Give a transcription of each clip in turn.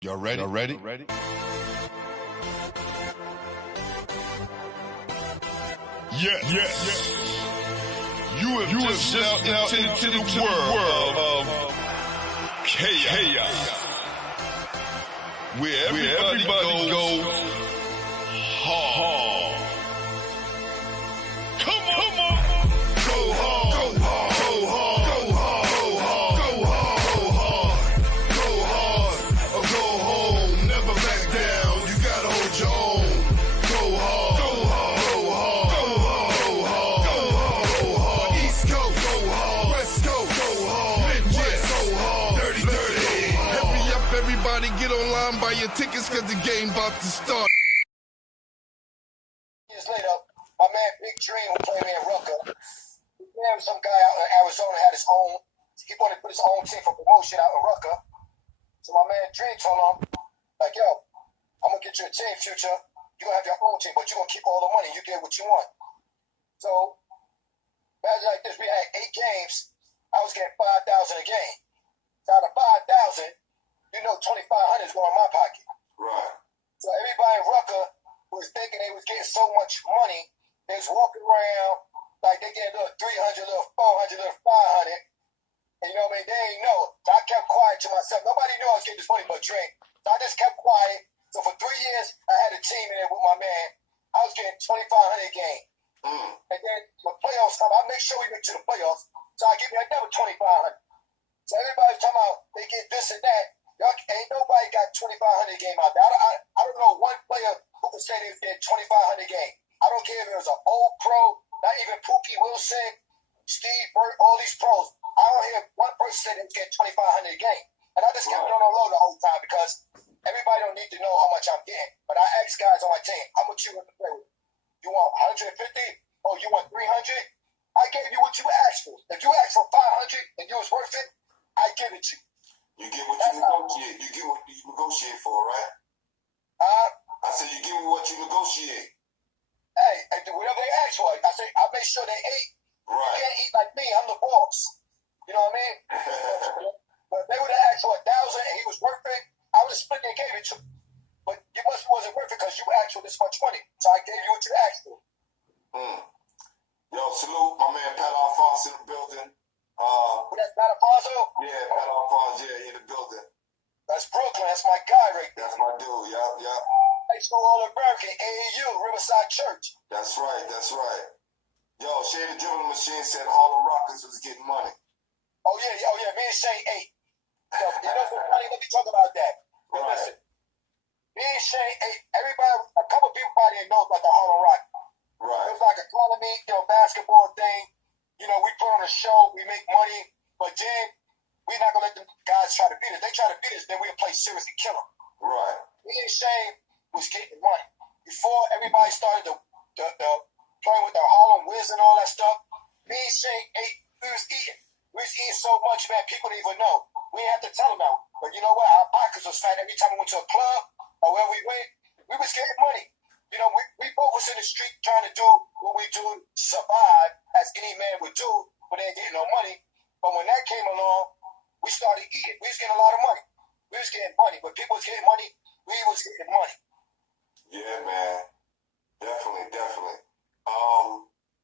Y'all ready? Y'all ready? Yes. You have just stepped into the world of chaos. Where everybody goes hard. Come on. Go hard. Go hard. Go hard. Go hard. Go hard. Go hard. Or go home. Never back down. You gotta hold your own. Go hard. Go hard. Go hard. Go hard. Go hard. East Coast. Go hard. West Coast. Go hard. Midwest. Go hard. Dirty. Hurry up, everybody. Get online. Buy your tickets cause the game about to start. Years later, my man Big Dream, who played me in Rucker, there was some guy out in Arizona had his own. He wanted to put his own team for promotion out in Rucker. So my man Dream told him, like, yo, I'm gonna get you a team, Future. You gonna have your own team, but you gonna keep all the money. You get what you want. So imagine like this: we had 8 games. I was getting $5,000 a game. So out of $5,000, you know, $2,500 is going in my pocket. Right. So everybody in Rucker was thinking they was getting so much money, they was walking around like they getting a little 300, a little 400, a little 500. And you know what I mean? They ain't know. So I kept quiet to myself. Nobody knew I was getting this money but Drake. So I just kept quiet. So for 3 years, I had a team in there with my man. I was getting $2,500 a game. And then the playoffs come, I make sure we make to the playoffs. So I give me another $2,500. So everybody's talking about they get this and that. Y'all ain't nobody got $2,500 a game out there. I don't know one player who could say they was getting $2,500 a game. I don't care if it was an old pro, not even Pookie Wilson, Steve Burt, all these pros. I don't hear one person say they was getting $2,500 a game. And I just kept it on the low the whole time because everybody don't need to know how much I'm getting. But I ask guys on my team, how much you want to play with? You want 150? Or you want 300? I gave you what you asked for. If you asked for 500 and you was worth it, I give it to you. You get what you negotiate. You get what you negotiate for, right? I said you give me what you negotiate. Hey, whatever they ask for, I say I make sure they ate. Right. You can't eat like me. I'm the boss. You know what I mean? But if they would have asked for 1,000 and he was worth it, I would have split and gave it to him. But you wasn't worth it because you asked for this much money. So I gave you what you asked for. Yo, salute my man Pat Alphonse in the building. That's Pat Alfonso? Yeah, Pat Alphonse, in the building. That's Brooklyn. That's my guy right there. That's my dude, yeah. High school All-American, AAU, Riverside Church. That's right. Yo, Shane the Dribbling Machine said Harlem Rockers was getting money. Oh yeah, me and Shane ate. You know what's funny? Let me talk about that. Right. Listen, me and Shane ate. Everybody, a couple people probably didn't know about the Harlem Rockers. Right. It was like a economy, basketball thing. We put on a show, we make money, but then we're not gonna let them guys try to beat us. They try to beat us, then we'll play serious and kill them. Right. Me and Shane was getting money. Before everybody started the playing with the Harlem Wiz and all that stuff, me and Shane ate, we was eating. We was eating so much, man, people didn't even know. We didn't have to tell them out. But you know what? Our pockets was fat. Every time we went to a club or where we went, we was getting money. We both was in the street trying to do what we do to survive, as any man would do, but they ain't getting no money. But when that came along, we started eating. We was getting a lot of money. We was getting money. But people was getting money, we was getting money. Yeah, man. Definitely.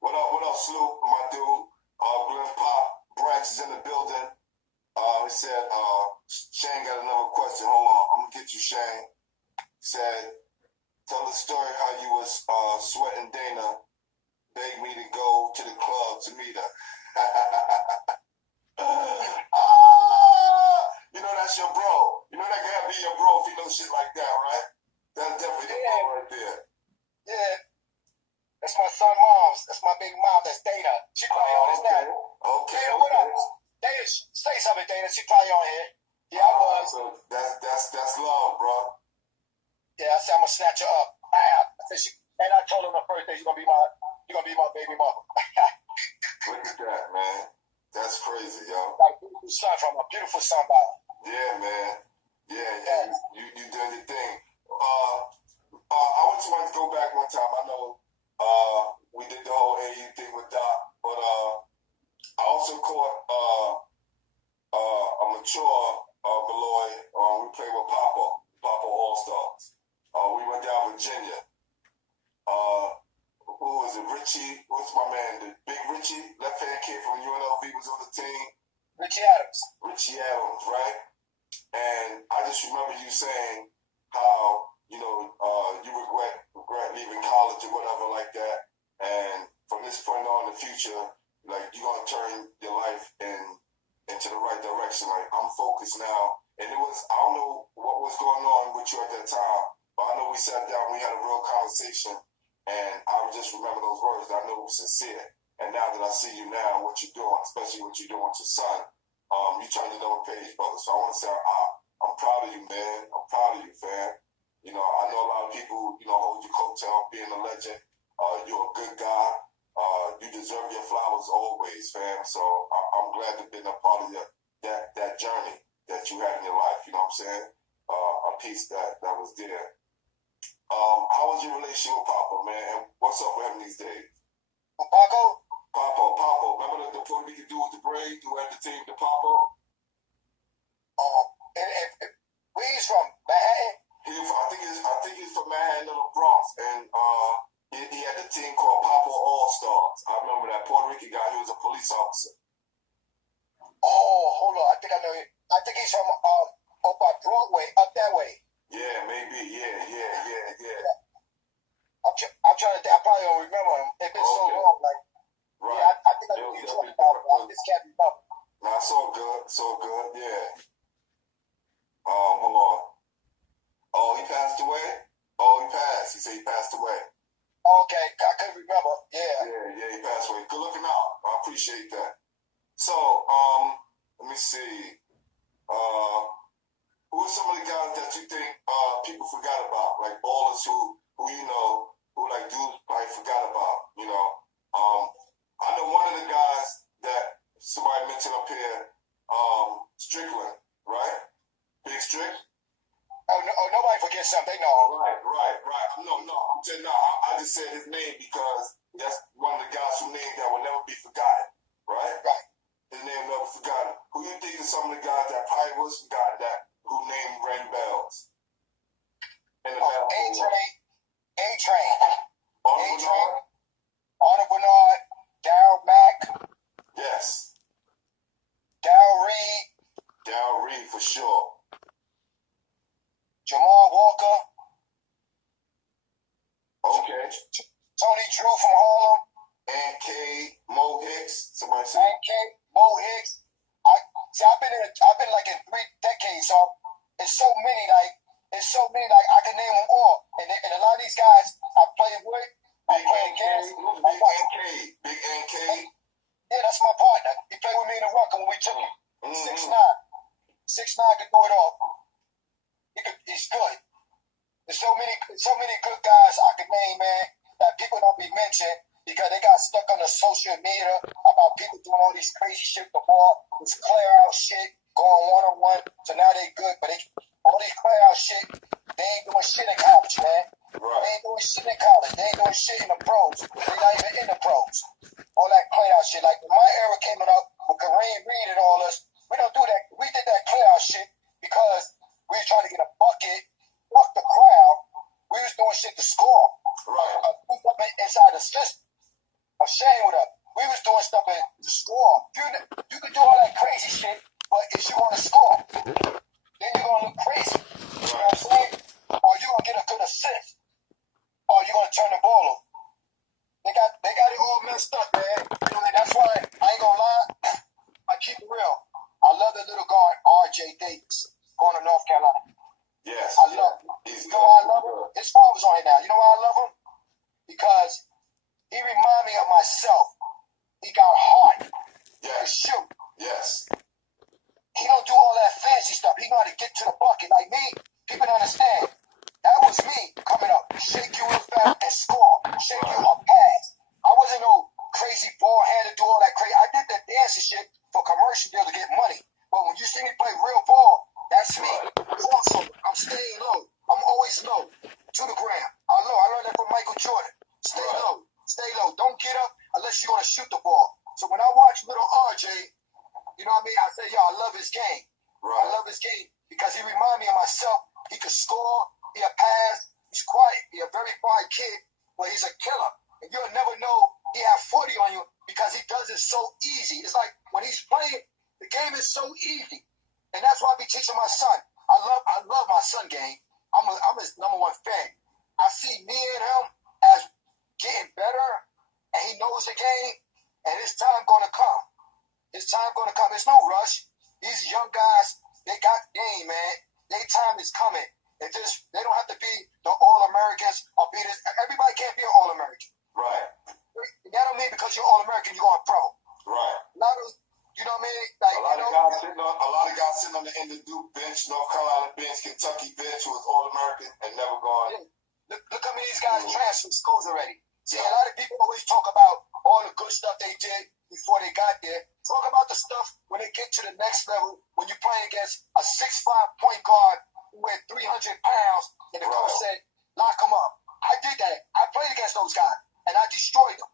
What up, Sloop, my dude? Glenn Pop Branch is in the building. He said, Shane got another question. Hold on. I'm gonna get you, Shane. He said, tell the story how you was sweating Dana, begged me to go to the club to meet her. That's your bro. That gotta be your bro if you know shit like that, right? That's definitely the bro right there. Yeah. That's my son mom's. That's my big mom. That's Dana. She probably on this now. Okay. Dana, what up? Dana, say something, Dana. She probably on here. Yeah, I was. So that's love, bro. Yeah, I said I'm gonna snatch her up. And I told her on the first day you're gonna be my baby mother. Look at that, man. That's crazy, yo. Like a beautiful son by her. Yeah, man. Yeah. You doing your thing. I just wanted to go back one time. I know we did the whole AU thing with Doc, but I also caught a mature Malloy. We played with Papa. Richie Adams. Richie Adams, right? And I just remember you saying how, you regret leaving college or whatever like that. And from this point on in the future, like, you're going to turn your life into the right direction. Like, I'm focused now. And it was, I don't know what was going on with you at that time, but I know we sat down, we had a real conversation, and I just remember those words. I know it was sincere. And now that I see you now, what you're doing, especially what you're doing with your son, you turned another page, brother. So I want to say, I'm proud of you, man. I'm proud of you, fam. I know a lot of people, hold your coattail being a legend. You're a good guy. You deserve your flowers always, fam. So I'm glad to have been a part of that journey that you had in your life. You know what I'm saying? A piece that was there. How was your relationship with Papa, man? And what's up with him these days? With Paco? Papa. Remember the Puerto Rican dude with the braid who had the team, the Papa? Where he's from? Manhattan? I think he's from Manhattan or the Bronx, and he had a team called Papa All Stars. I remember that Puerto Rican guy. He was a police officer. Oh, hold on. I think I know him. I think he's from up by Broadway, up that way. Yeah, maybe. Yeah. I'm trying to think. I probably don't remember him. It's been so long. Like, right. Yeah, I think I know you're talking about. I just can't remember. Nah, it's all good. Yeah. Hold on. Oh, he passed away? Oh, he passed. He said he passed away. Okay, I couldn't remember. Yeah, he passed away. Good looking out. I appreciate that. So, let me see. Who are some of the guys that you think people forgot about? Like ballers who like dudes like forgot about, I know one of the guys that somebody mentioned up here, Strickland, right? Big Strick? Oh, nobody forgets something. They know. Right. No, I'm saying no. I just said his name because that's one of the guys whose name that will never be forgotten, right? Right. His name never forgotten. Who you think is some of the guys that probably was forgotten that who named rang bells? A-Train. Bernard? Arnold Bernard. Darryl Mack. Yes. Darryl Reed for sure. Jamal Walker. Okay. Tony Drew from Harlem. And K. Mo Hicks. Somebody say. And K. Mo Hicks. I've been like in 3 decades, so it's so many like I can name them all. And a lot of these guys I played with. I played against. Big NK. Yeah, that's my partner. He played with me in the Rucker when we took him. 6'9". 6'9" could do it all. He's good. There's so many good guys I can name, man, that people don't be mentioned because they got stuck on the social media about people doing all these crazy shit with the ball. This clear out shit, going one-on-one. So now they good, but all these clear out shit, they ain't doing shit in college, man. Right. They ain't doing shit in college. They ain't doing shit in the pros. They're not even in the pros. All that clear out shit. Like when my era came up with Kareem Reed and all this, we don't do that. We did that clear out shit because we was trying to get a bucket, fuck the crowd. We was doing shit to score. Right. Inside the system. I'm sharing with us. We was doing stuff to score. You can do all that crazy shit, but if you want to score, then you're going to look crazy. You know what I'm saying? Or you're going to get a good assist. Or you're going to turn the ball over. They got it all messed up, man. That's why I ain't going to lie. I keep it real. I love the little guard, R.J. Davis, going to North Carolina. Yes. I love him. You know why I love him? His father's on it now. You know why I love him? Because he remind me of myself. He got heart. To shoot. Yes. He don't do all that fancy stuff. He know how to get to the bucket. Like me, people don't understand. That was me coming up. Shake you real fast and score. Shake you up pass. I wasn't no crazy ball hand to do all that crazy. I did that dancing shit for commercial deal to get money. But when you see me play real ball, that's me. Also, I'm staying low. I'm always low. To the ground. I learned that from Michael Jordan. Stay low. Stay low. Don't get up unless you're going to shoot the ball. So when I watch little RJ, you know what I mean? I say, yo, I love his game. Right. I love his game because he remind me of myself. He could score. He'll pass. He's quiet. He's a very quiet kid, but he's a killer. And you'll never know he have 40 on you because he does it so easy. It's like when he's playing, The game is so easy. And that's why I be teaching my son. I love my son game. I'm his number one fan. I see me and him as getting better, and he knows the game, and his time gonna come. His time gonna come. There's no rush. These young guys, they got game, man. Their time is coming. They don't have to be the All-Americans or be this. Everybody can't be an All-American. Right. That don't mean because you're All-American, you're going pro. Right. A lot of, you know what I mean? Like, a lot of guys sitting on the end of Duke bench, North Carolina bench, Kentucky bench, who was All-American and never gone. Yeah. Look how many of these guys transferred schools already. See, a lot of people always talk about all the good stuff they did before they got there. Talk about the stuff when they get to the next level, when you're playing against a 6'5" point guard who weighed 300 pounds, and the coach said, lock him up. I did that. I played against those guys, and I destroyed them.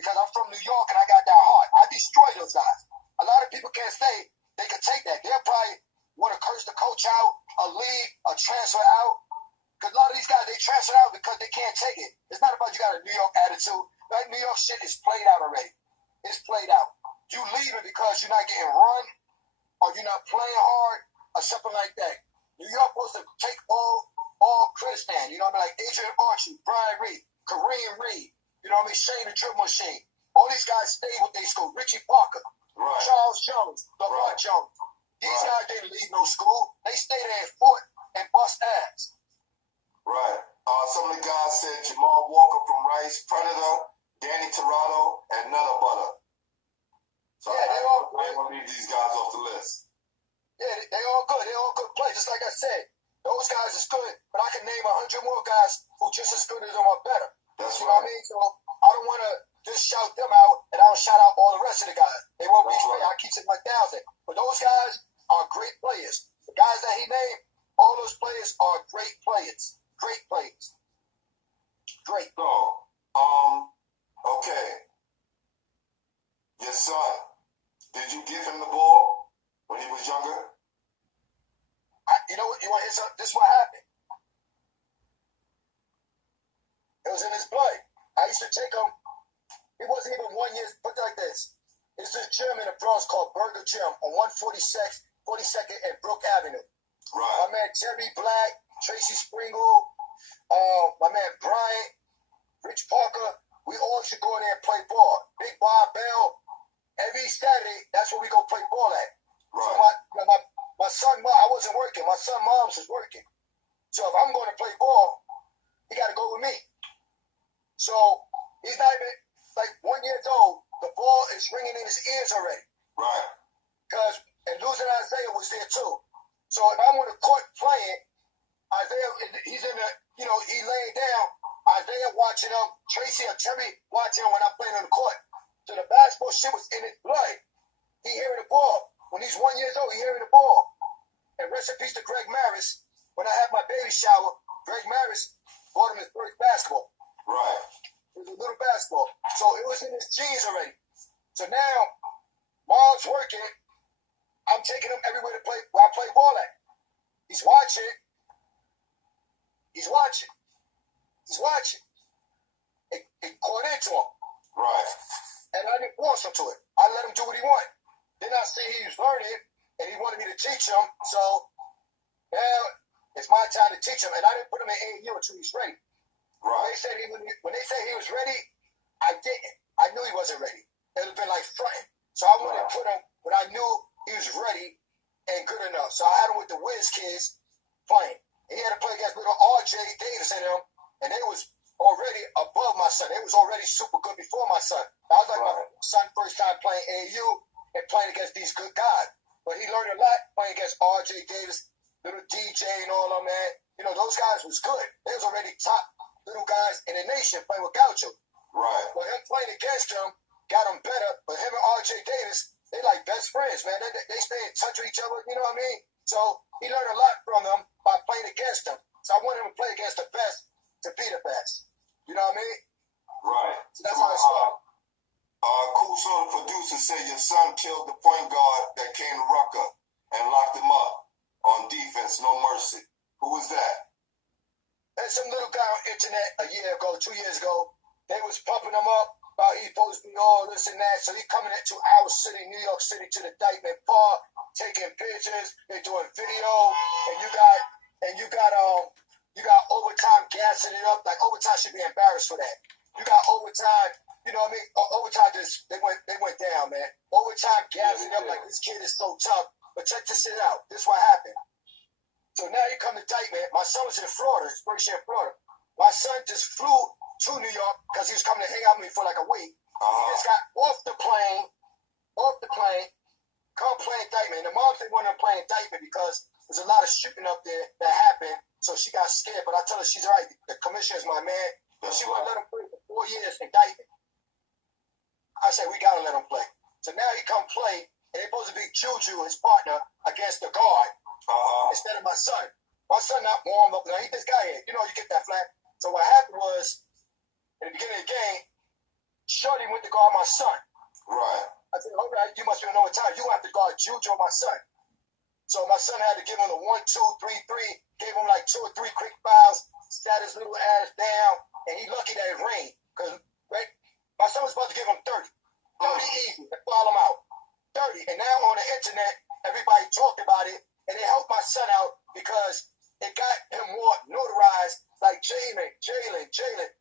Because I'm from New York, and I got that heart. I destroyed those guys. A lot of people can't say they can take that. They'll probably want to curse the coach out, a league, a transfer out. Because a lot of these guys, they transfer out because they can't take it. It's not about you got a New York attitude. That New York shit is played out already. It's played out. You leaving because you're not getting run or you're not playing hard or something like that. New York supposed to take all credit stand. You know what I mean? Like Adrian Archie, Brian Reed, Kareem Reed. You know what I mean? Shane the Dribble Machine. All these guys stayed with their school. Richie Parker, Charles Jones, LeBron Jones. These guys didn't leave no school. They stayed there and fought and bust ass. Right. Some of the guys said Jamal Walker from Rice, Predator, Danny Torado, and Nutter Butter. So yeah, I ain't gonna leave these guys off the list. Yeah, they all good. They all good players. Just like I said, those guys is good, but I can name 100 more guys who just as good as them or better. That's you know what I mean? So I don't want to just shout them out, and I don't shout out all the rest of the guys. They won't be fair. I keep it 1,000. But those guys are great players. The guys that he named, all those players are great players. Great players. Great. So, okay. Your son, did you give him the ball when he was younger? You know what? You want to hear something? This is what happened. It was in his blood. I used to take him. He wasn't even 1 year. Put it like this. It's this gym in the Bronx called Burger Gym on 42nd and Brook Avenue. Right. My man Terry Black, Tracy Springle, my man Bryant, Rich Parker, we all should go in there and play ball. Big Bob Bell. Every Saturday, that's where we go play ball at. Right. So my son, I wasn't working. My son, Moms was working. So if I'm going to play ball, he got to go with me. So he's not even like 1 year old. The ball is ringing in his ears already. Right. And losing Isaiah was there too. So if I'm on the court playing, Isaiah, he's in the, he laying down. Isaiah watching him, Tracy or Terry watching him when I'm playing on the court. So the basketball shit was in his blood. He hearing the ball. When he's 1 year old, he hearing the ball. And rest in peace to Greg Maris. When I had my baby shower, Greg Maris bought him his first basketball. Right. It was a little basketball. So it was in his genes already. So now, Mom's working. I'm taking him everywhere to play, where I play ball at. He's watching. He's watching. He's watching. It caught into him. Right. And I didn't force him to it. I let him do what he wanted. Then I see he was learning, and he wanted me to teach him. So now it's my time to teach him. And I didn't put him in AAU until he's ready. Right. When they said he was ready, I didn't. I knew he wasn't ready. It would have been like fronting. So I wanted to put him when I knew he was ready and good enough. So I had him with the Wiz kids playing. He had to play against little R.J. Davis and them, and they was already above my son. They was already super good before my son. I was like my son first time playing AAU and playing against these good guys. But he learned a lot playing against R.J. Davis, little DJ and all of them, man. Those guys was good. They was already top little guys in the nation playing with Gaucho. Right. But him playing against them got him better. But him and R.J. Davis, they like best friends, man. They stay in touch with each other, you know what I mean? So he learned a lot from them by playing against them. So I wanted him to play against the best to be the best. You know what I mean? Right. So that's how it started. Cool Soul, the producer, said your son killed the point guard that came to Rucker and locked him up on defense, no mercy. Who was that? There's some little guy on the internet a year ago, 2 years ago. They was pumping him up. about he supposed to be all this and that. So he coming into our city, New York City, to the Dykeman Park, taking pictures. They're doing video, and you got overtime gassing it up. Like overtime should be embarrassed for that. You got overtime. You know what I mean? Overtime just they went down, man. Overtime gassing up like this kid is so tough. But check this shit out. This is what happened. So now you come to Dykeman. My son was in Florida. His first year in Florida. My son just flew to New York because he was coming to hang out with me for like a week. He just got off the plane, come play in Dykeman. The mom didn't want him playing in Dykeman because there's a lot of shooting up there that happened. So she got scared, but I tell her she's all right. The commissioner's my man. But she wouldn't let him play for 4 years in Dykeman. I said, we got to let him play. So now he come play, and they're supposed to be Juju, his partner, against the guard instead of my son. My son not warmed up. Now, he this guy here. You know, you get that flag. So what happened was, in the beginning of the game, Shorty went to guard my son. Right. I said, all right, you must be on overtime. You have to guard Juju, my son. So my son had to give him a 1, 2, 3, 3. Gave him like 2 or 3 quick fouls. Sat his little ass down. And he lucky that it rained. Because my son was supposed to give him 30. 30 easy. To foul him out. 30. And now on the internet, everybody talked about it. And it helped my son out because it got him more notarized, like Jalen.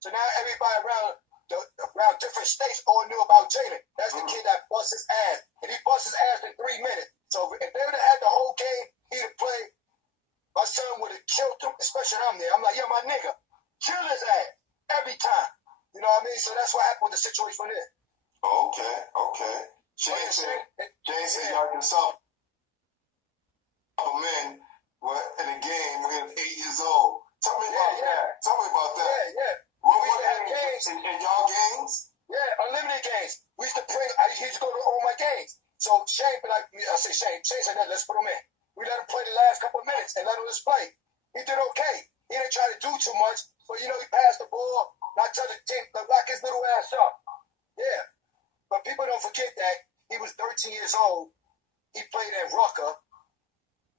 So now everybody around different states all knew about Jalen. That's the kid that bust his ass. And he bust his ass in 3 minutes. So if they would have had the whole game, he'd have played. My son would have killed him, especially I'm there. I'm like, yo, my nigga, kill his ass every time. You know what I mean? So that's what happened with the situation there. Okay. Shane said y'all can solve men in a game when he was 8 years old. Tell me about that. Tell me about that. Yeah. What games? In y'all games? Yeah, unlimited games. We used to bring, he used to go to all my games. So Shane, Shane said, let's put him in. We let him play the last couple of minutes and let him just play. He did okay. He didn't try to do too much, but he passed the ball, not tell the team to lock his little ass up. Yeah. But people don't forget that he was 13 years old. He played in Rucker.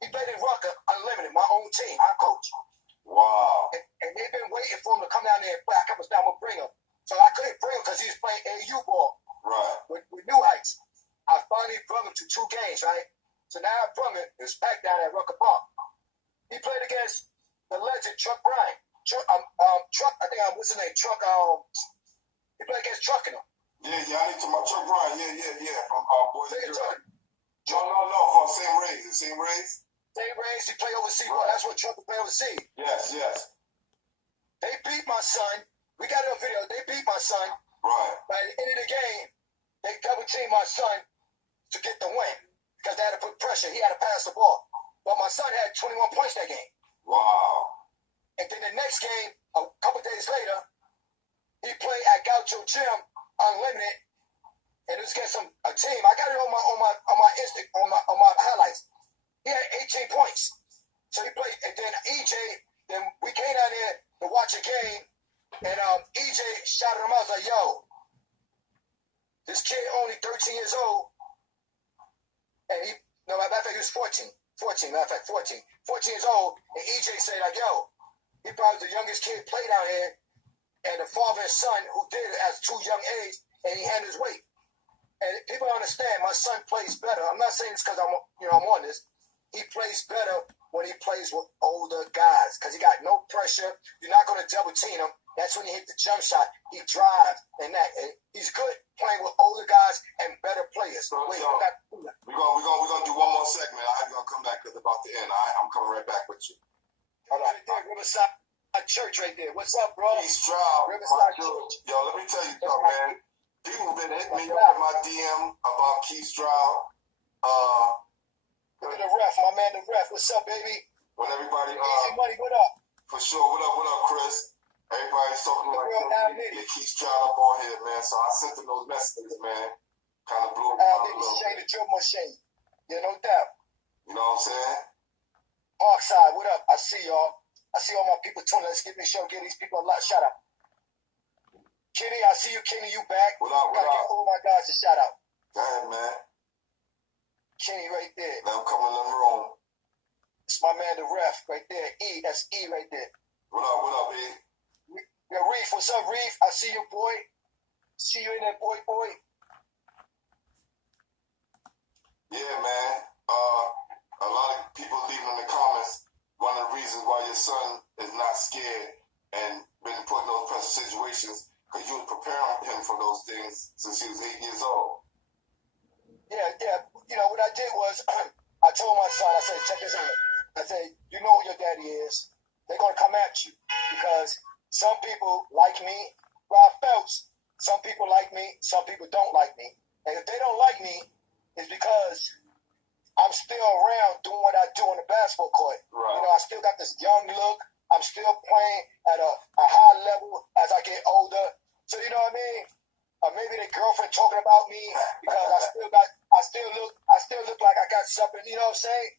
He played in Rucker Unlimited, my own team, our coach. Wow. And they've been waiting for him to come down there and play. I was down to bring him. So I couldn't bring him because he was playing AU ball. Right. With New Heights. I finally brought him to 2 games, right? So now I brought him. It was packed down at Rucker Park. He played against the legend Chuck Bryant. Chuck, I think what's his name? Chuck, he played against Chuck and him. Yeah, I need to my Chuck Bryant. Yeah. From Boys. No, from same race. Same race? Same race, he played overseas. Right. That's what Chuck would play overseas. Yes. They beat my son. We got it on video. They beat my son. Right. By the end of the game, they double-teamed my son to get the win because they had to put pressure. He had to pass the ball. But my son had 21 points that game. Wow. And then the next game, a couple days later, he played at Gaucho Gym Unlimited, and it was against a team. I got it on my highlights. He had 18 points. So he played, and then EJ. Then we came down there to watch a game, and EJ shouted him out. I was like, "Yo, this kid only 13 years old, and matter of fact, he was 14. 14 years old, and EJ said, like, yo, he probably the youngest kid played out here, and the father and son who did it at 2 young age, and he had his weight. And people understand, my son plays better. I'm not saying this because I'm on this. He plays better when he plays with older guys because he got no pressure. You're not going to double team him. That's when he hit the jump shot. He drives and that. And he's good playing with older guys and better players. So, we're gonna do one more segment. I'm gonna come back because about the end. I'm coming right back with you. All right, there, Riverside Church right there. What's up, bro? Keith Stroud, Riverside Church. Yo, let me tell you something, man. People been hitting me up in my DM about Keith Stroud. Look at the ref, my man, the ref. What's up, baby? When everybody, Easy Money, what up? For sure. What up, Chris? Everybody's talking like, get Keith Stroud up on here, man. So I sent them those messages, man. Kind of blew them out a little Shane, the drill machine. Yeah, no doubt. You know what I'm saying? Parkside, what up? I see y'all. I see all my people tuning. Let's give me a show. Give these people a lot. Shout out. Kenny, I see you. Kenny, you back. What up? Gotta give all my guys a shout out. Go ahead, man. Kenny right there. Let him come in the room. It's my man, the ref, right there. E, that's E right there. What up, E? Yeah, Reef, what's up, Reef? I see you, boy. See you in there, boy. Yeah, man. A lot of people leaving in the comments. One of the reasons why your son is not scared and been put in those pressure situations because you was preparing him for those things since he was 8 years old. Yeah. You know what I did was I told my son. I said, check this out. I said, you know who your daddy is. They're gonna come at you because some people like me, Rob Phelps. Some people like me. Some people don't like me. And if they don't like me, it's because I'm still around doing what I do on the basketball court. Right. You know, I still got this young look. I'm still playing at a high level as I get older. So you know what I mean? Maybe the girlfriend talking about me because I still look like I got something. You know what I'm saying?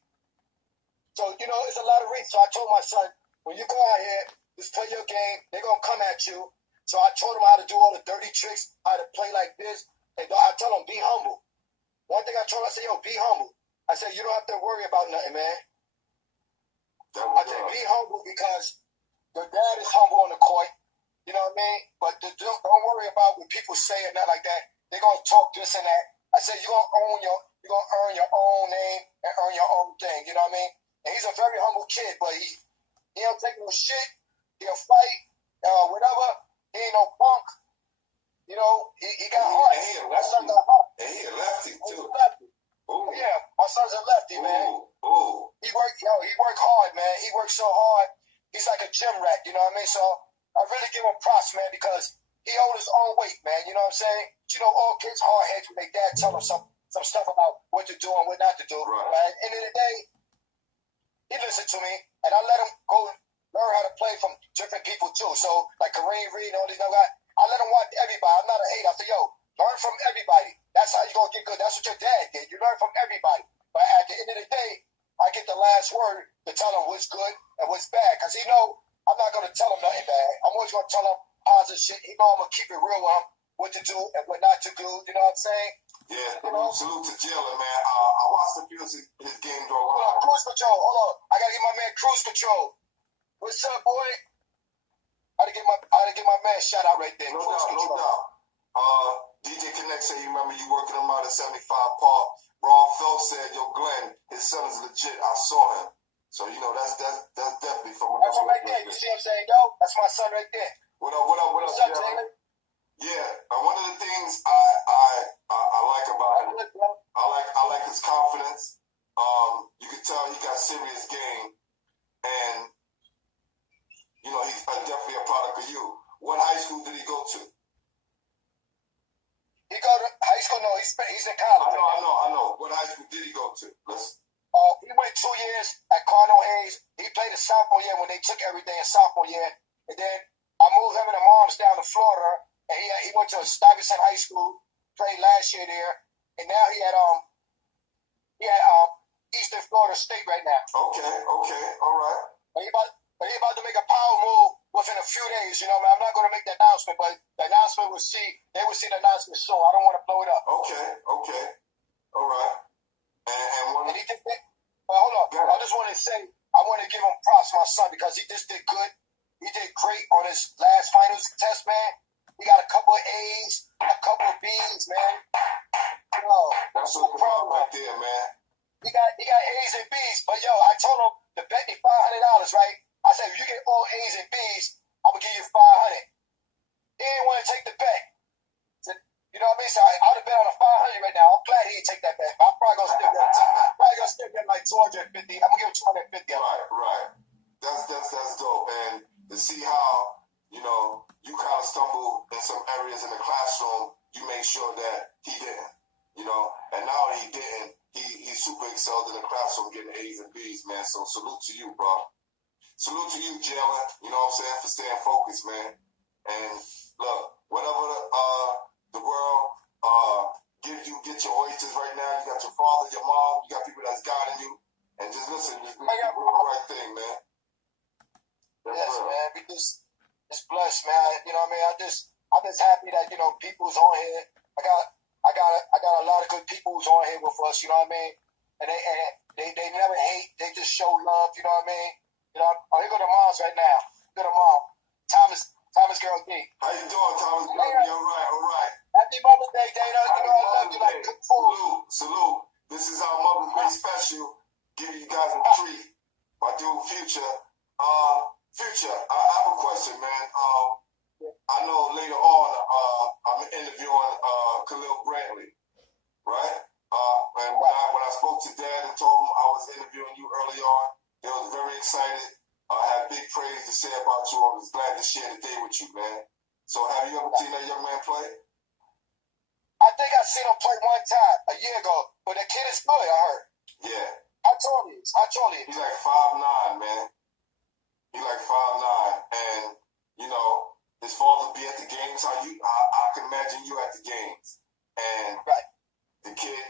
So you know, it's a lot of reasons. So I told my son, when you go out here, just play your game. They're gonna come at you. So I told him how to do all the dirty tricks, how to play like this, and I tell him be humble. One thing I told him, I said, yo, be humble. I said, you don't have to worry about nothing, man. I said, be humble because your dad is humble on the court. You know what I mean? But don't worry about what people say or nothing like that. They're gonna talk this and that. I said, you're gonna earn your own name and earn your own thing. You know what I mean? And he's a very humble kid, but he don't take no shit. He'll fight, whatever. He ain't no punk. You know, he got heart. My son got heart. And he a lefty too. Ooh. Yeah, my son's a lefty, man. Ooh. He worked hard, man. He worked so hard. He's like a gym rat, you know what I mean? So I really give him props, man, because he holds his own weight, man. You know what I'm saying? You know, all kids hard heads when their dad tell them some stuff about what to do and what not to do. Right. But at the end of the day, he listened to me, and I let him go learn how to play from different people too. So like Kareem Reed and all these other guys, I let him watch everybody. I'm not a hater. I say, yo, learn from everybody. That's how you're going to get good. That's what your dad did. You learn from everybody. But at the end of the day, I get the last word to tell him what's good and what's bad. Because he know I'm not going to tell him nothing bad. I'm always going to tell him positive shit. He know I'm going to keep it real with him, what to do and what not to do. You know what I'm saying? Yeah, you know? salute to Jalen, man. I watched the few his game go Hold on, Cruise Control. Hold on. I got to get my man Cruise Control. What's up, boy? I had to get my man shout out right there. No doubt. DJ Connect said you remember you working him out at 75 Park. Ron Phelps said, yo, Glenn, his son is legit. I saw him. So, you know, that's definitely from that's right there. You see what I'm saying, yo? That's my son right there. What up, What's up, Jalen? Yeah, one of the things I like about him, I like his confidence. You can tell he got serious game, and you know he's definitely a product of you. What high school did he go to? He go to high school? No, he's in college. I know. What high school did he go to? He went 2 years at Cardinal Hayes. He played his sophomore year when they took everything in sophomore year, and then I moved him and the moms down to Florida. And he went to Stuyvesant High School, played last year there, and now he at Eastern Florida State right now. Okay, all right. But he about to make a power move within a few days. You know, I'm not going to make the announcement, but the announcement they will see the announcement soon. I don't want to blow it up. Okay, all right. And he did that. Well, hold on. I just want to say I want to give him props to my son because he just did good. He did great on his last finals test, man. He got a couple of A's, a couple of B's, man. That's so proud right there, man. He got A's and B's, but yo, I told him to bet me $500, right? I said, if you get all A's and B's, I'm gonna give you $500. He didn't want to take the bet. You know what I mean? So I would have bet on a $500 right now. I'm glad he didn't take that bet. I'm probably gonna still get like $250. I'm gonna give him $250. Right. That's dope. And to see how, you know, you kind of stumble in some areas in the classroom, you make sure that he didn't, you know, and now he didn't. He super excelled in the classroom getting A's and B's, man. So salute to you, bro. Salute to you, Jalen. You know what I'm saying, for staying focused, man. And look, whatever the world gives you, get your oysters right now. You got your father, your mom, you got people that's guiding you, and just listen, just do the right thing, man. Yes, man. We just blessed, man. You know what I mean? I'm just happy that, you know, people's on here. I got a lot of good people who's on here with us, you know what I mean? And they never hate, they just show love, you know what I mean? You know, here go the moms right now. Here go the mom. Thomas Girl D. How you doing, Thomas? All right, all right. Happy Mother's Day, Dana. You know I love you like good food. Salute. This is our Mother's Day special. Give you guys a treat. My dude Future. Future, I have a question, man. I know later on I'm interviewing Khalil Brantley, right? And when I spoke to Dad and told him I was interviewing you early on, they was very excited. I had big praise to say about you. I was glad to share the day with you, man. So have you ever seen that young man play? I think I seen him play one time a year ago, but the kid is good, I heard. Yeah. How tall he is? He's like 5'9", man. He's like 5'9", and you know his father be at the games. I can imagine you at the games, and the kid,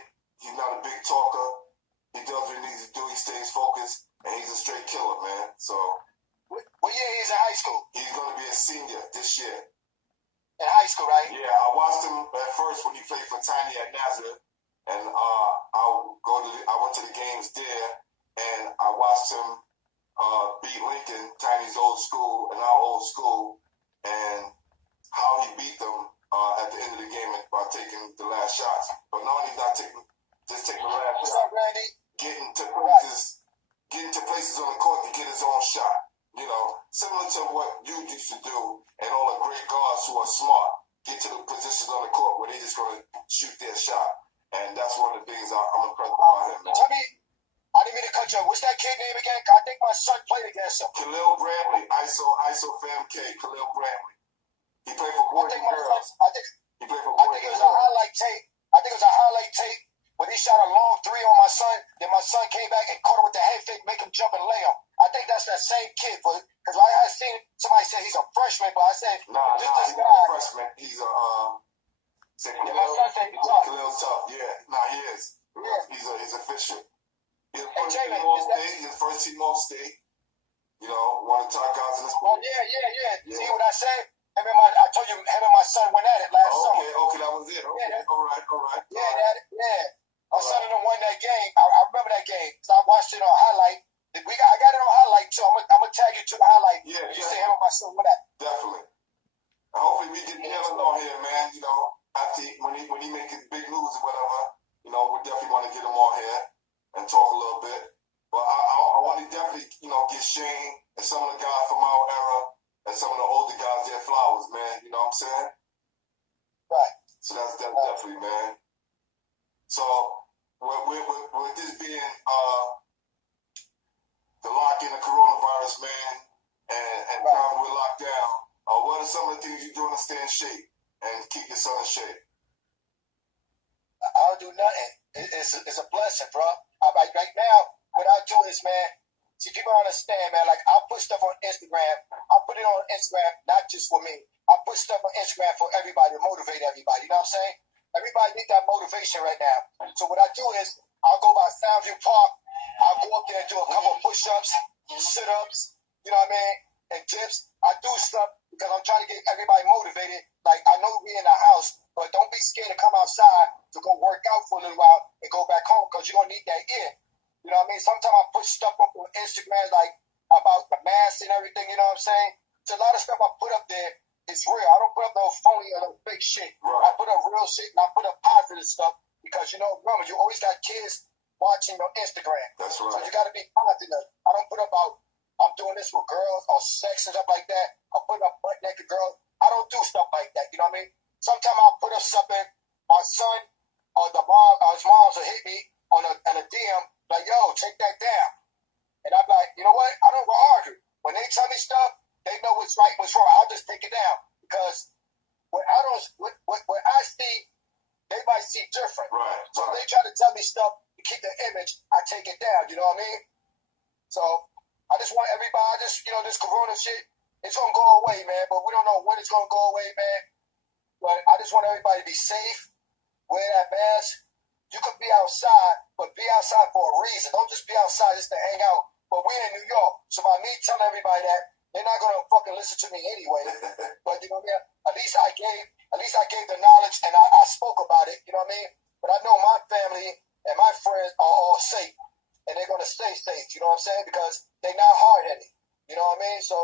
he's not a big talker. He does what he needs to do. He stays focused, and he's a straight killer, man. So, what year he's in high school? He's going to be a senior this year. In high school, right? Yeah, I watched him at first when he played for Tiny at Nazareth, and I went to the games there, and I watched him beat Lincoln, Tiny's old school, and our old school, and how he beat them at the end of the game by taking the last shots. But not only not taking the last shot, getting to places on the court to get his own shot. You know, similar to what you used to do, and all the great guards who are smart get to the positions on the court where they just going to shoot their shot. And that's one of the things I'm impressed by him, man. Tell me, I didn't mean to cut you off. What's that kid name again? I think my son played against him. Khalil Brantley, ISO Fam K, Khalil Brantley. He played for Boys and Girls. I think it was a highlight tape. I think it was a highlight tape when he shot a long three on my son. Then my son came back and caught him with the head fake, make him jump and lay him. I think that's that same kid, because I seen somebody say he's a freshman, but I said, he's not a freshman. He's a Khalil's tough. Yeah, he is. Yeah. He's official. He's first team All State. You know, one of the top guys in the sport. Oh yeah. See what I said? I told you, him and my son went at it last summer. Okay, that was it. Okay, yeah, all right. Yeah. My son and them won that game. I remember that game because I watched it on highlight. I got it on highlight too. I'm gonna tag you to the highlight. Yeah. You see him and my son win that. Definitely. Hopefully we get Dylan on here, man. You know, after when he make his big news or whatever, you know, we definitely want to get him on here and talk a little bit. But I want to definitely, you know, get Shane and some of the guys from our era and some of the older guys their flowers, man. You know what I'm saying? Right. So that's definitely, man. So with this being the lock-in of coronavirus, man, and now we're locked down, what are some of the things you're doing to stay in shape and keep your son in shape? I don't do nothing. It's a blessing, bro. Right now, what I do is, man, see, people don't understand, man. Like, I put stuff on Instagram. I put it on Instagram not just for me. I put stuff on Instagram for everybody to motivate everybody. You know what I'm saying? Everybody needs that motivation right now. So what I do is I'll go by Soundview Park. I'll go up there and do a couple of push-ups, sit-ups, you know what I mean, and dips. I do stuff because I'm trying to get everybody motivated. Like, I know we in the house, but don't be scared to come outside to go work out for a little while and go back home because you're going to need that in. You know what I mean? Sometimes I put stuff up on Instagram, like, about the mask and everything, you know what I'm saying? So a lot of stuff I put up there is real. I don't put up no phony or no fake shit. Right. I put up real shit and I put up positive stuff because, you know, remember, you always got kids watching your Instagram. That's right. So you got to be positive. I don't put up about, I'm doing this with girls or sex and stuff like that. I'm putting up butt-naked girls. I don't do stuff like that, you know what I mean? Sometimes I'll put up something, my son or his moms will hit me on a DM, like, yo, take that down. And I'm like, you know what? I don't go argue. When they tell me stuff, they know what's right, what's wrong. I'll just take it down because what I see, they might see different. Right. So if they try to tell me stuff to keep the image, I take it down. You know what I mean? So I just want everybody, this corona shit, it's going to go away, man. But we don't know when it's going to go away, man. But I just want everybody to be safe, wear that mask. You could be outside, but be outside for a reason. Don't just be outside just to hang out. But we're in New York, so by me telling everybody that, they're not gonna fucking listen to me anyway. But you know what I mean? At least I gave the knowledge and I spoke about it. You know what I mean? But I know my family and my friends are all safe, and they're gonna stay safe. You know what I'm saying? Because they're not hard headed. You know what I mean? So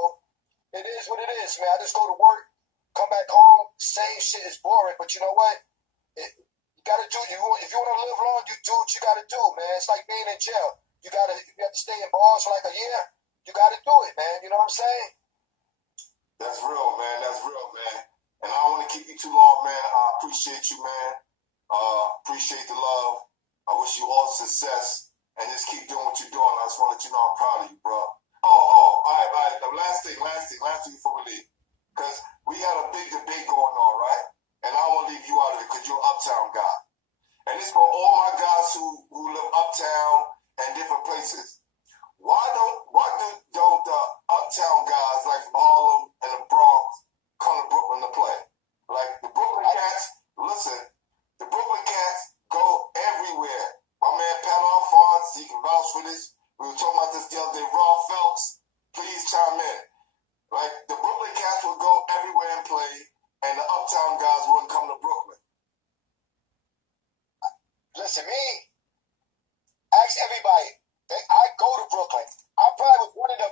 It is what it is, man. I just go to work, come back home, same shit is boring. But you know what? You gotta do. If you want to live long, you do what you gotta do, man. It's like being in jail. You have to stay in bars for like a year. You gotta do it, man. You know what I'm saying? That's real, man. That's real, man. And I don't want to keep you too long, man. I appreciate you, man. Appreciate the love. I wish you all success. And just keep doing what you're doing. I just want to let you know I'm proud of you, bro. All right. The last thing before we leave. Because we had a big debate going on, right? And I don't want to leave you out of it because you're an uptown guy. And it's for all my guys who live uptown and different places. Why don't the uptown guys like from Harlem and the Bronx come to Brooklyn to play? Like the Brooklyn Cats, listen, the Brooklyn Cats go everywhere. My man Pat Alphonse, he can vouch for this. We were talking about this the other day. Rob Phelps, please chime in. Like the Brooklyn Cats would go everywhere and play, and the uptown guys wouldn't come to Brooklyn. Listen, ask everybody. I go to Brooklyn. I probably was one of the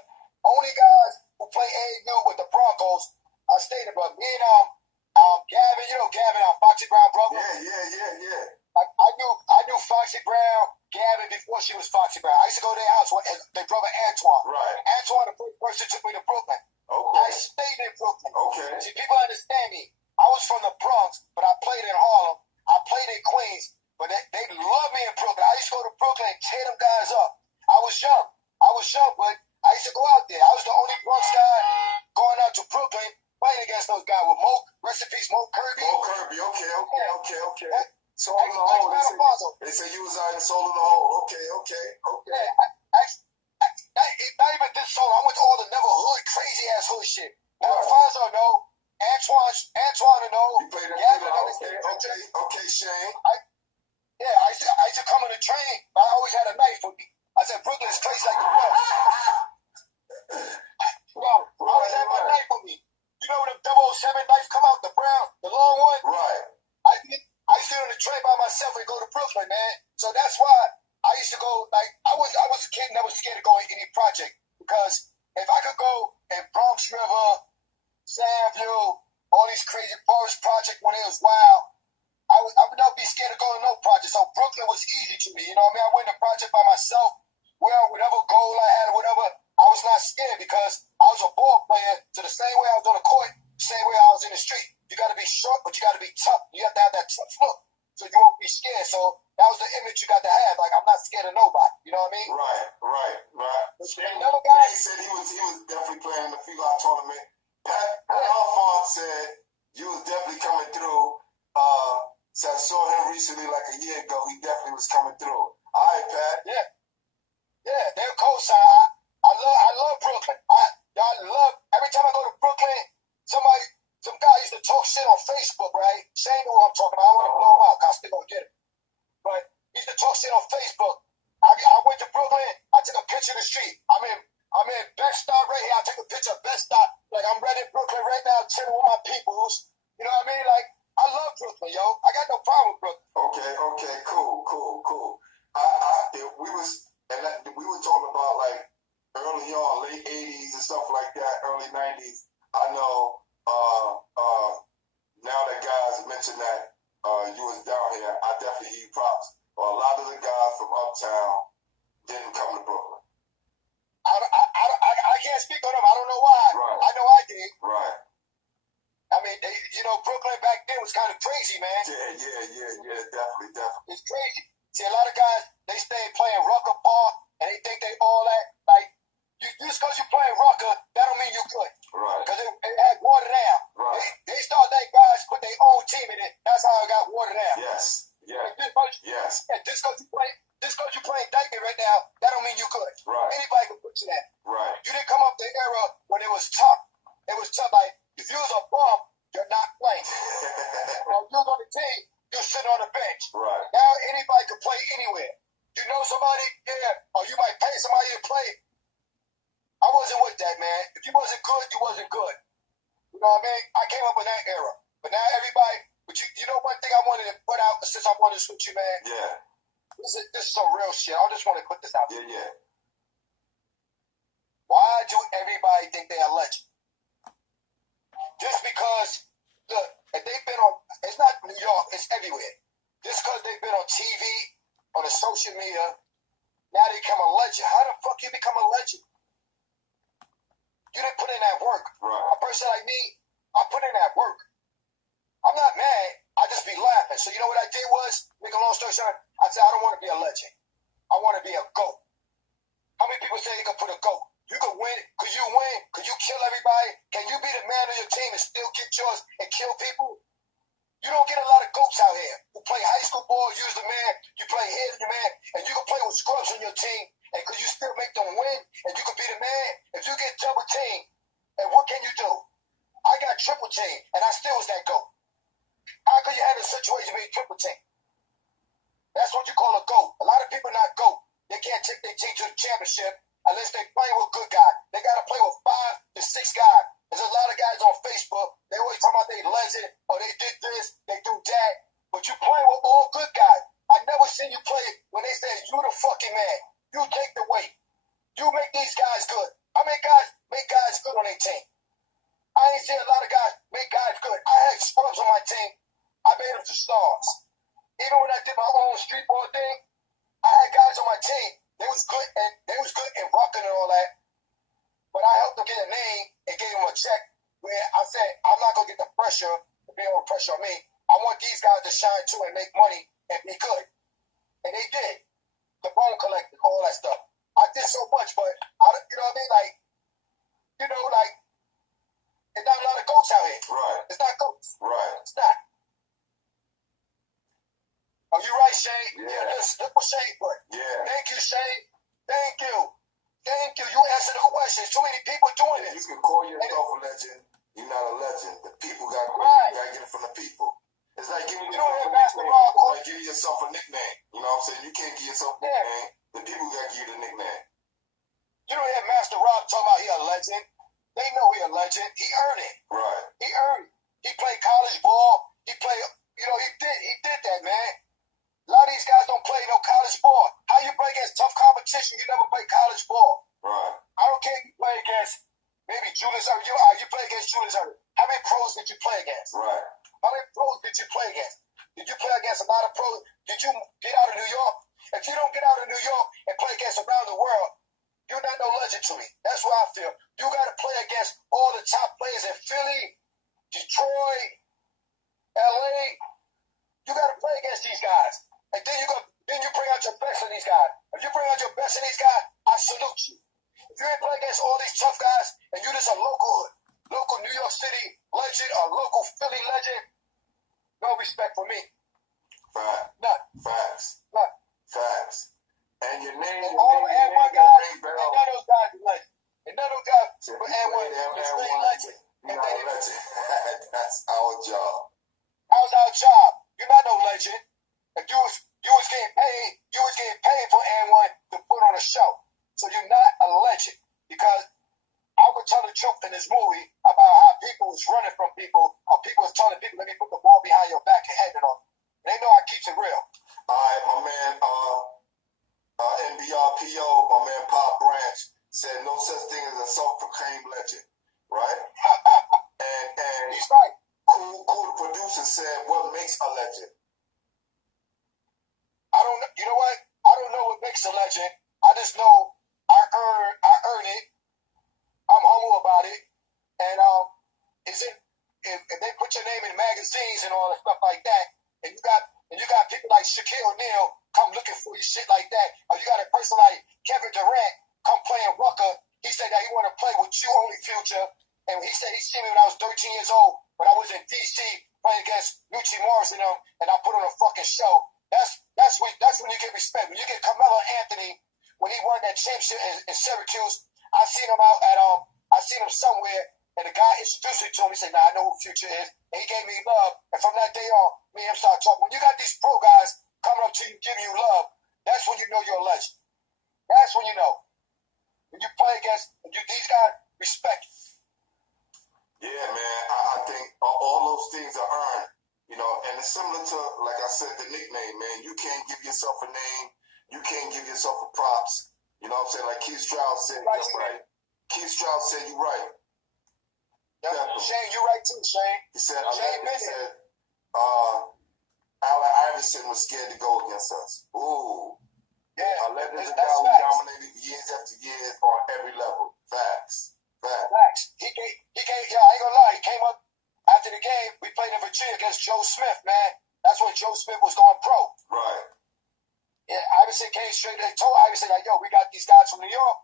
only guys who play AAU with the Broncos. I stayed in Brooklyn. Me and Gavin, Gavin, our Foxy Brown brother. Yeah. I knew Foxy Brown, Gavin before she was Foxy Brown. I used to go to their house with their brother Antoine. Right. Antoine, the first person took me to Brooklyn. Okay. I stayed in Brooklyn. Okay. See, people understand me. I was from the Bronx, but I played in Harlem. I played in Queens, but they love me in Brooklyn. I used to go to Brooklyn and tear them guys up. I was young, but I used to go out there. I was the only Bronx guy going out to Brooklyn playing against those guys with Mo, rest in peace, Mo Kirby. Okay. Soul in the hole. They say you was out in Soul in the hole. Okay. Yeah, not even this song. I went to all the never hood, crazy ass hood shit. Alfonso know, Antoine know. You played that Gavin, okay, Shane. I used to come on the train, but I always had a knife with me. I said, Brooklyn is crazy like the Bronx. I always had my knife with me. You know when the 007 knife come out, the brown, the long one? Right. I used to get on the train by myself and go to Brooklyn, man. So that's why I used to go, like, I was a kid and I was scared to go in any project. Because if I could go in Bronx River, Sandview, all these crazy forest projects when it was wild, I would not be scared to go to no project. So Brooklyn was easy to me. You know what I mean? I went to project by myself. Well, whatever goal I had or whatever, I was not scared because I was a ball player. So the same way I was on the court, the same way I was in the street. You got to be short, but you got to be tough. You have to have that tough look so you won't be scared. So that was the image you got to have. Like, I'm not scared of nobody. You know what I mean? Right. Another guy, he said he was definitely playing in the Fila tournament. Pat Alphonse said you was definitely coming through. So I saw him recently, like a year ago. He definitely was coming through. All right, Pat. Yeah, they're co-sign. I love Brooklyn. I love every time I go to Brooklyn. Some guy used to talk shit on Facebook, right? Saying know what I'm talking about. I don't want to blow him out. I still gonna get it. But he used to talk shit on Facebook. I went to Brooklyn. I took a picture of the street. I'm in Bed-Stuy right here. I take a picture of Bed-Stuy. Like I'm right in Brooklyn right now, chilling with my peoples. You know what I mean? Like I love Brooklyn, yo. I got no problem with Brooklyn. Okay, cool. We were talking about like early on, late 80s and stuff like that, early 90s. I know now that guys mentioned that you was down here, I definitely give you props. Well, a lot of the guys from uptown didn't come to Brooklyn. I can't speak on them. I don't know why. Right. I know I did. Right. I mean, Brooklyn back then was kind of crazy, man. Yeah, definitely. It's crazy. See, a lot of guys, they stay playing Rucker Park, and they think they all that. Like, just because you playing Rucker, that don't mean you good. Right. Because it had watered down. Right. They start letting guys put their own team in it. That's how it got watered down. Yes. Just because you playing Dyke right now, that don't mean you good. Right. Anybody can put you that. Right. You didn't come up the era when it was tough. It was tough. Like, if you was a bum, you're not playing. Or you're on the team, you're sitting on the bench. Right. Now anybody can play anywhere. You know somebody? Yeah. Or you might pay somebody to play. I wasn't with that, man. If you wasn't good, you wasn't good. You know what I mean? I came up in that era. But now everybody, you know one thing I wanted to put out since I wanted to switch you, man? Yeah. This is some real shit. I just want to put this out. Yeah. Why do everybody think they're a legend? just because, look, if they've been on, it's not New York, it's everywhere. Just because they've been on TV, on the social media, now they become a legend. How the fuck you become a legend? You didn't put in that work. Right. A person like me, I put in that work. I'm not mad. I just be laughing. So you know what I did was, make a long story short, I said, I don't want to be a legend. I want to be a GOAT. How many people say you can put a GOAT? You can win. Could you win? Could you kill everybody? Can you be the man of your team and still get yours and kill people? You don't get a lot of GOATs out here who play high school ball, use the man, you play head of the man, and you can play with scrubs on your team, and could you still make them win, and you could be the man? If you get double team, and what can you do? I got triple team, and I still was that GOAT. How could you have a situation being triple team? That's what you call a GOAT. A lot of people not GOAT. They can't take their team to the championship unless they play with good guys. They got to play with 5 to 6 guys. There's a lot of guys on Facebook. They always talk about they legend or they did this, they do that. But you play with all good guys. I never seen you play when they say you the fucking man. You take the weight. You make these guys good. How many guys make guys good on their team? I ain't seen a lot of guys make guys good. I had scrubs on my team. I made them to stars. Even when I did my own streetball thing, I had guys on my team. They was good and rocking and all that. But I helped them get a name and gave them a check where I said, I'm not going to get the pressure to be able to pressure on me. I want these guys to shine too and make money and be good. And they did. The bone collector, all that stuff. I did so much, but, you know what I mean? Like, you know, like, there's not a lot of GOATs out here. Right. It's not GOATs. Right. It's not. Are you right, Shane? Yeah. That's what Shane put. Yeah. Thank you, Shane. Thank you. Thank you. You answered the question. So many people doing You this. can call yourself a legend. You're not a legend. The people got to Right. get it from the people. It's like giving You yourself don't a hear Master nickname. Rob. It's like giving yourself a nickname. You know what I'm saying? You can't give yourself a Yeah. nickname. The people got to give you the nickname. You don't hear Master Rob talking about he a legend. They know he a legend. He earned it. Right. He earned it. He played college ball. He played, you know, he did that, man. A lot of these guys don't play no college ball. How you play against tough competition? You never play college ball. Right. I don't care if you play against maybe Julius Erving. You play against Julius Erving. How many pros did you play against? Right. How many pros did you play against? Did you play against a lot of pros? Did you get out of New York? If you don't get out of New York and play against around the world, you're not no legend to me. That's what I feel. You got to play against all the top players in Philly, Detroit, LA. You got to play against these guys. And then you bring out your best in these guys. If you bring out your best in these guys, I salute you. If you ain't play against all these tough guys and you're just a local New York City legend or local Philly legend, no respect for me. Fact. None. Facts. None. Facts. And your name, And all the N1 guys, and none of those guys are legend. And none of those guys were N1 is really legend. You're not a legend. That's our job. How's our job? You're not no legend. If you was getting paid for N1 to put on a show. So you're not a legend. Because I would tell the truth in this movie about how people was running from people, or people was telling people, let me put the ball behind your back and hand it on. They know I keep it real. All right, my man, NBRPO, my man Pop Branch said no such thing as a self-proclaimed legend, right? and He's right. Cool the producer said, what makes a legend? You know what? I don't know what makes a legend. I just know I earn it. I'm humble about it. And if they put your name in magazines and all that stuff like that, and you got people like Shaquille O'Neal come looking for you, shit like that, or you got a person like Kevin Durant come playing Rucker. He said that he want to play with you only, Future. And he said he seen me when I was 13 years old, when I was in D.C. playing against Nucci Morris and them, and I put on a fucking show. That's when you get respect. When you get Carmelo Anthony, when he won that championship in Syracuse, I seen him somewhere, and the guy introduced me to him. He said, I know who Future is. And he gave me love. And from that day on, me and him started talking. When you got these pro guys coming up to you, giving you love, that's when you know you're a legend. That's when you know. When you play against these guys, respect you. Yeah, man, I think all those things are earned, you know, and it's similar to, like I said, the nickname, man. You can't give yourself a name. You can't give yourself a props. You know what I'm saying? Like Keith Strauss said, you're right. Keith Strauss said, you're right. Shane, you right too, Shane. He said, Shane Allen Iverson was scared to go against us. Ooh. Yeah, I let this that's guy who facts. dominated years after years on every level. Facts. He came, yeah, I ain't gonna lie, he came up after the game. We played in Virginia against Joe Smith, man. That's when Joe Smith was going pro. Right. Yeah, Iverson came straight. They told Iverson, like, yo, we got these guys from New York.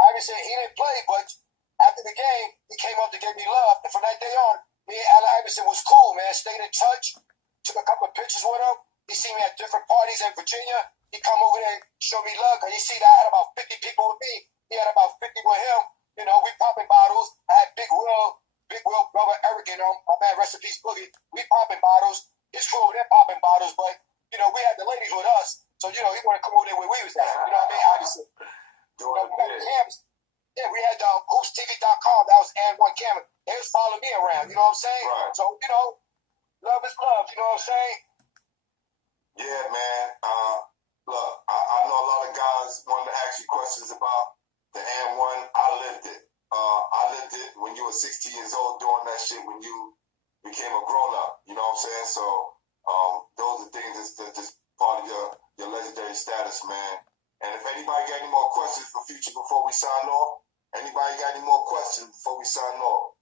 Iverson, he didn't play, but after the game, he came up to give me love. And from that day on, me and Allen Iverson was cool, man. Stayed in touch. Took a couple of pictures with him. He seen me at different parties in Virginia. He come over there and show me love. Cause he see that I had about 50 people with me. He had about 50 with him. You know, we popping bottles. I had Big Will, brother Eric and him. My man, rest in peace, Boogie. We popping bottles. His crew, they're popping bottles. But, you know, we had the ladies with us. So, you know, he wanted to come over there where we was at. You know what I mean? Obviously. Doing we had cams. Yeah, we had HoopsTV.com. That was and one camera. They was following me around. You know what I'm saying? Right. So, you know, love is love. You know what I'm saying? Yeah, man. Look, I know a lot of guys wanted to ask you questions about the N1. I lived it. I lived it when you were 16 years old doing that shit when you became a grown-up. You know what I'm saying? So those are things that's just part of your legendary status, man. And if anybody got any more questions for Future before we sign off, anybody got any more questions before we sign off?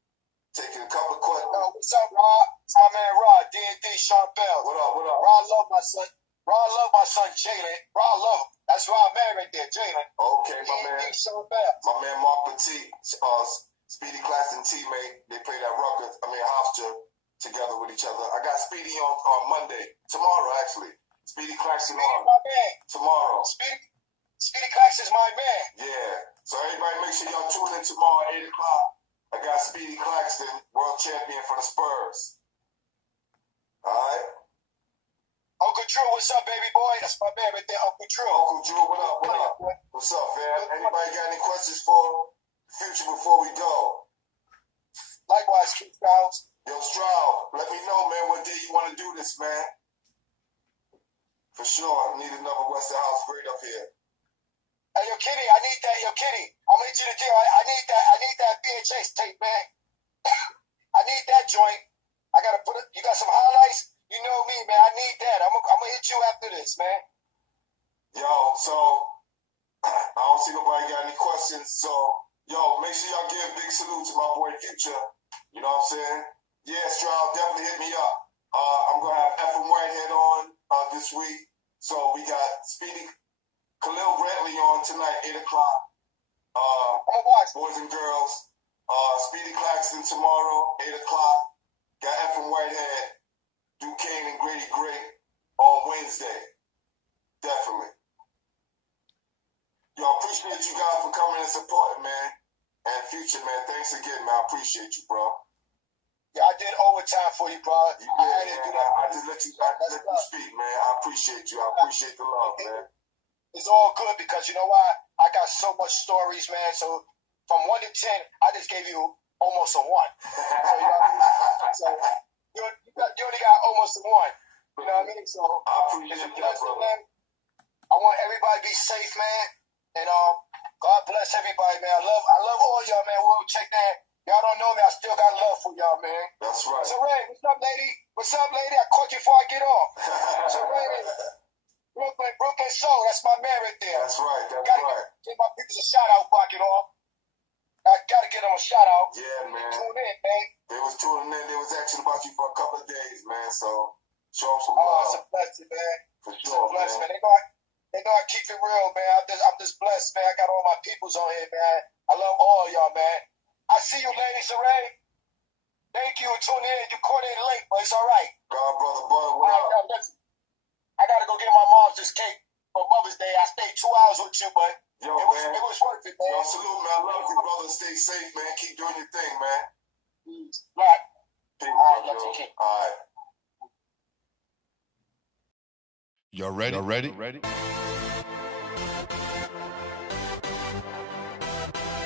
Taking a couple of questions. Yo, what's up, Rod? It's my man Rod, D&D, Sean Bell. What up? Rod love my son. Rod love my son, Jalen. Rod love him. That's Rod man right there, Jalen. Okay, my D&D, man. Sean Bell. My man Mark Petit, Speedy Claxton teammate. They played at Hofstra together with each other. I got Speedy on Monday. Tomorrow, actually. Speedy Claxton on. My man. Tomorrow. Speedy Claxton's my man. Yeah. So everybody make sure y'all tune in tomorrow at 8 o'clock. I got Speedy Claxton, world champion for the Spurs. All right? Uncle Drew, what's up, baby boy? That's my man right there, Uncle Drew. Uncle Drew, what up? What's up, fam? Anybody got any questions for Future before we go? Likewise, Keith Strauss. Yo, Stroud, let me know, man, what day you want to do this, man. For sure. I need another Western House great up here. Hey, yo, Kitty, I need that. Yo, Kitty, I'm gonna hit you the deal. I need that VHS tape, man. I need that joint. I gotta put it. You got some highlights? You know me, man. I need that. I'm gonna hit you after this, man. Yo, so I don't see nobody got any questions. So, yo, make sure y'all give a big salute to my boy Future. You know what I'm saying? Yeah, Stroud, definitely hit me up. I'm gonna have Ephraim Whitehead on this week. So we got Speedy Khalil Brantley on tonight, 8 o'clock. I'm gonna watch. Boys and girls. Speedy Claxton tomorrow, 8 o'clock. Got Ephraim Whitehead, Duquesne and Grady Gray on Wednesday. Definitely. Yo, appreciate you guys for coming and supporting, man. And Future, man, thanks again, man. I appreciate you, bro. Yeah, I did overtime for you, bro. You did, man. I just let you speak, man. I appreciate you. I appreciate the love, man. It's all good because you know why? I got so much stories, man. So from 1 to 10, I just gave you almost a 1. So, you know what I mean? So you only got almost a 1. You know what I mean? So I appreciate that, brother. Man. I want everybody to be safe, man. And God bless everybody, man. I love all y'all, man. We'll check that. Y'all don't know me. I still got love for y'all, man. That's right. So Ray, what's up, lady? What's up, lady? I caught you before I get off. So Ray, Brooklyn Soul. That's my man right there. That's right. Give my people a shout out before I get off. I gotta give them a shout out. Yeah, man. Tune in, man. They was tuning in. They was asking about you for a couple of days, man. So show them some love. love. It's a blessing, man. For sure, blessing, man. They know I keep it real, man. I'm just blessed, man. I got all my peoples on here, man. I love all y'all, man. I see you, Lady Saray. Thank you for tuning in. You caught in late, but it's all right. God, brother, what up? Listen, I gotta go get my mom this cake for Mother's Day. I stayed 2 hours with you, but it was worth it, man. Yo, salute, man. I love you, brother. Stay safe, man. Keep doing your thing, man. Right. Peace, All right. All right. Y'all ready?